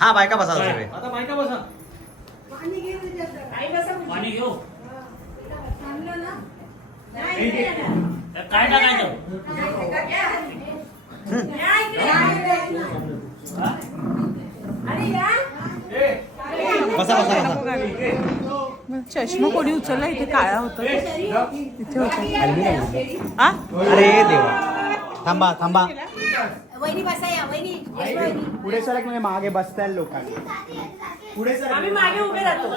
हा बायका बसा सगळे. आता बायका बसा. पाणी घेऊ. काय टाकायचं? बसा बसा बसा. चष्मा कोणी उचलला? इथे काळा होता. इथे होता. आ? अरे देवा. थांबा थांबा. पुढे सरक म्हणजे मागे बसताय लोकांनी. पुढे सरक. आम्ही मागे उभे राहतो.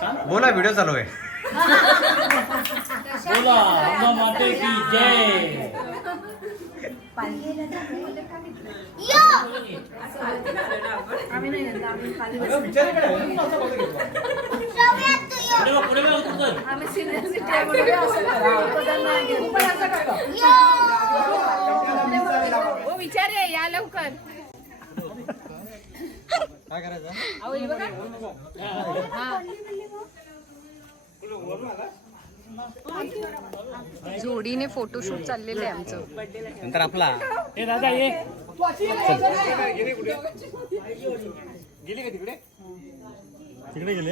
हा. बोला व्हिडिओ चालू आहे. बोला अंबा माते की जय. विचार आहे? हो विचार या, या लवकर काय करायचं जोडीने फोटोशूट चाललेलं आहे आमचं. नंतर आपला. ए दादा ये. गेली का तिकडे? तिकडे गेले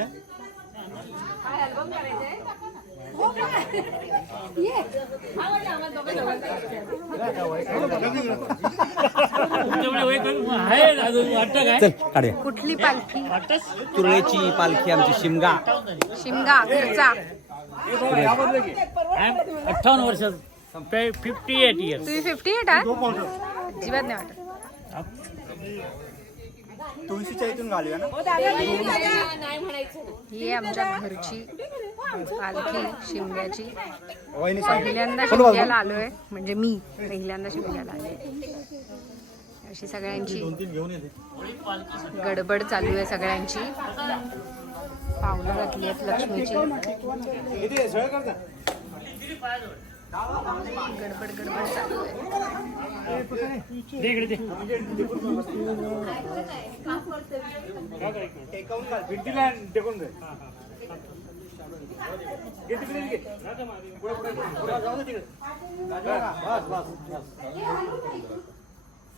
कुठली पालखी? तुरळेची पालखी आमची शिमगा. शिमगा खर्चा अठ्ठावन्न वर्ष फिफ्टी एट इयर्स तुम्ही फिफ्टी एट आहात? अजिबात नाही वाटत. तुळशीच्या इथून घालूया ना ही आमच्या घरची पालखी शिमग्याची. पहिल्यांदा शिमग्याला आलोय. म्हणजे मी पहिल्यांदा शिमग्याला आले अशी सगळ्यांची गडबड चालू आहे सगळ्यांची. पावलं घातली आहेत लक्ष्मीची. गडबड गडबड चालू आहे.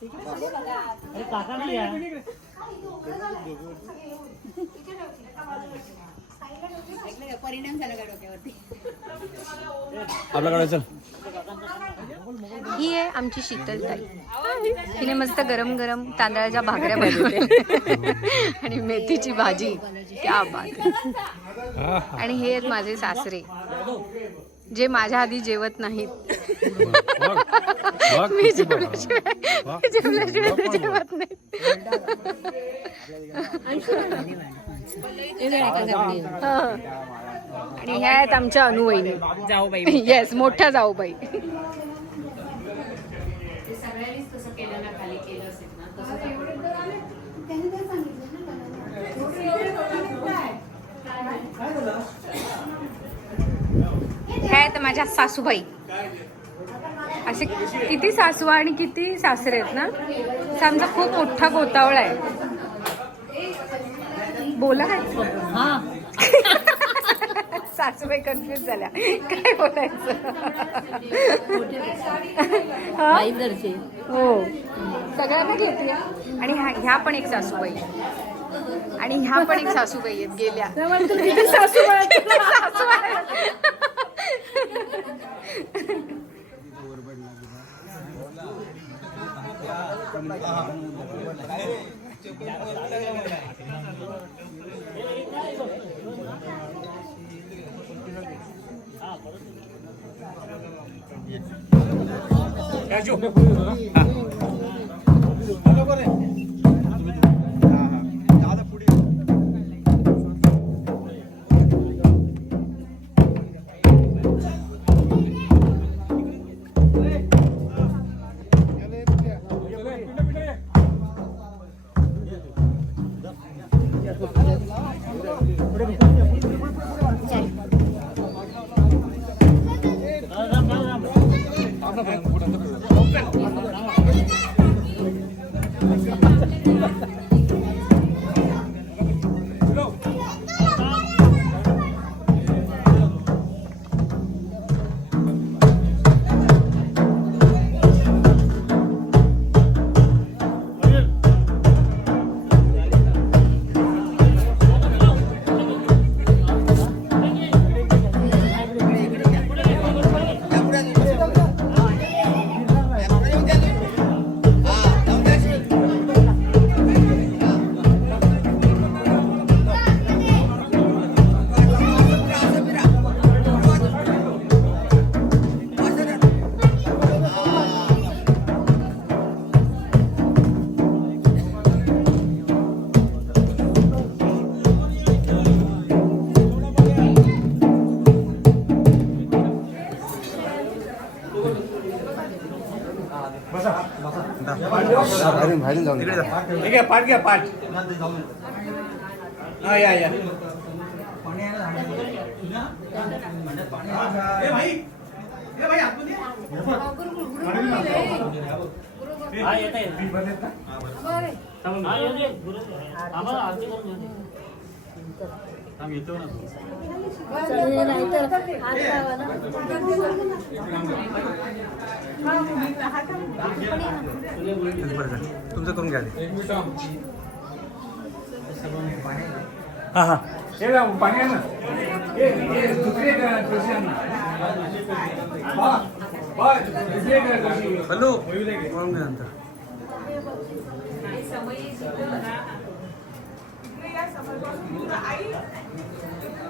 अरे काका नाही या परिणाम झाला का डोक्यावरती आपल्याकडे चल. ही आहे आमची शीतलताई तिने मस्त गरम गरम तांदळाच्या भाकऱ्या बनवते आणि मेथीची भाजी. त्या बात आहे. आणि हे आहेत माझे सासरे. जे माझ्या आधी जेवत नाहीत. मी जेवल्याशिवाय जेवल्याशिवाय ते जेवत नाहीत हं. आणि ह्या आहेत आमच्या अनुवहिनी. जाऊबाई येस मोठ्या जाऊबाई. ह्या आहेत माझ्या सासूबाई. असे किती सासू आणि किती सासरे आहेत ना? असा आमचा खूप मोठा गोतावळा आहे. बोला. काय सासूबाई कन्फ्युज झाल्या. काय बोलायचं? हा? हो. सगळ्यांना घेते. आणि ह्या पण एक सासूबाई आणि ह्या पण एक सासूबाई आहेत गेल्या. सासूबाई सासूबाई Ya. Yeah. ठीक आहे पाठ घ्या पाठ. हा या या. हा तुमचं करून घ्या हा हा हे ना, पाणी हे, हे. बल्लू करून घ्या नंतर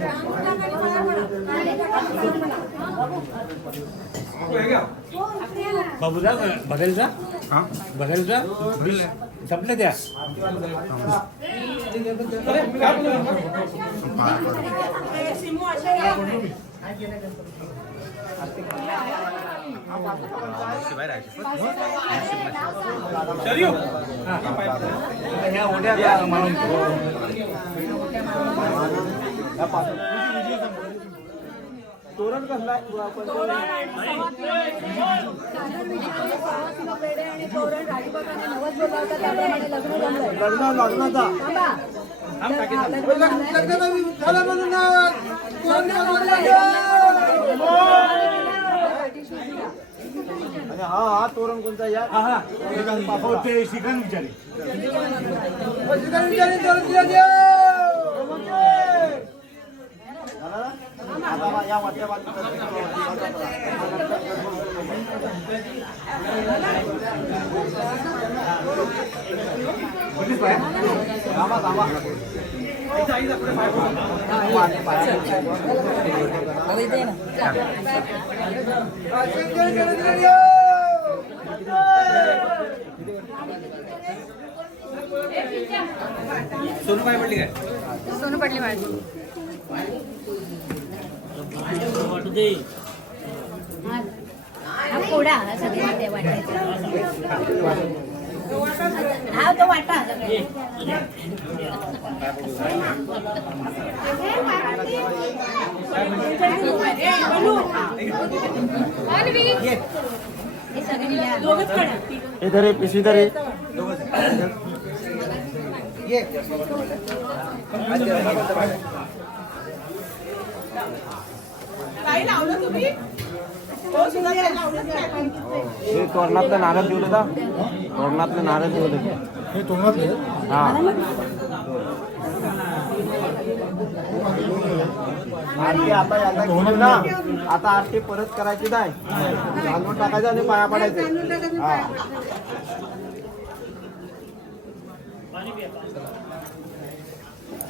हॅलो, सोय काय? बाबूजा बघायचा हा। बघायचा संपलं द्या बाहेर आहे शरीव ह्या ओढ्या म्हणून तोरण कसला लग्न लग्नाचा आणि हा हा तोरण कोणता या ते शिकण विचारे. सोनू पाय पडली काय? सोनू पडली माझी वाटू दे. हा कोडा हा सगळे ते वाटायचं. हा तो वाटा सगळे. हे सगळे द्या. इधर आहे पिशवी इधर आहे हे तोरणातलं नारळ ठेवलं का तोरणातलं नारळ ठेवलं हे तोरणातलं? हा. आरती आता याला केली ना. आता आरती परत करायची नाही. घालून टाकायचं आणि पाया पडायचे. हा.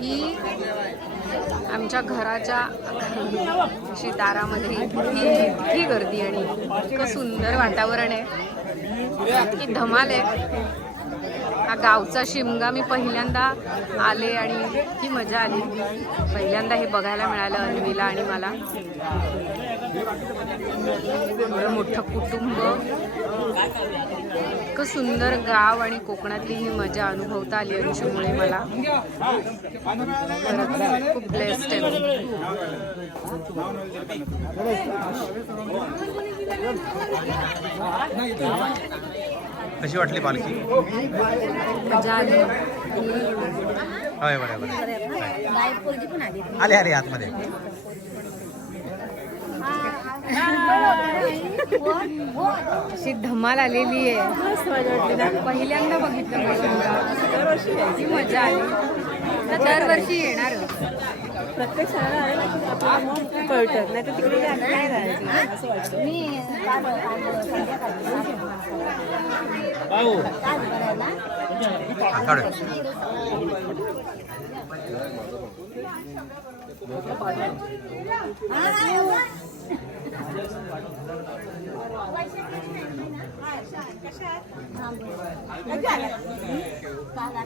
ही आमच्या घराच्या अशी दारामध्ये इतकी इतकी गर्दी आणि इतकं सुंदर वातावरण आहे. इतकी धमाल आहे. हा गावचा शिमगा मी पहिल्यांदा आले आणि ही मजा आली. पहिल्यांदा हे बघायला मिळालं अन्वीला आणि मला. एवढं मोठं कुटुंब. इतकं सुंदर गाव आणि कोकणातली ही मजा अनुभवता आली अंशूमुळे मला. खूप ब्लेस्ड आहे कशी वाटली पालखी? मजा आली. होय बरं बरं बाहेर पोरगी पण आली. आले आले आतमध्ये. अशी धमाल आलेली आहे. पहिल्यांदा बघितलं मजा आली. दरवर्षी येणार प्रत्येक सणाला कळतं. नाही तर तिकडे असं वाटतं. मी काल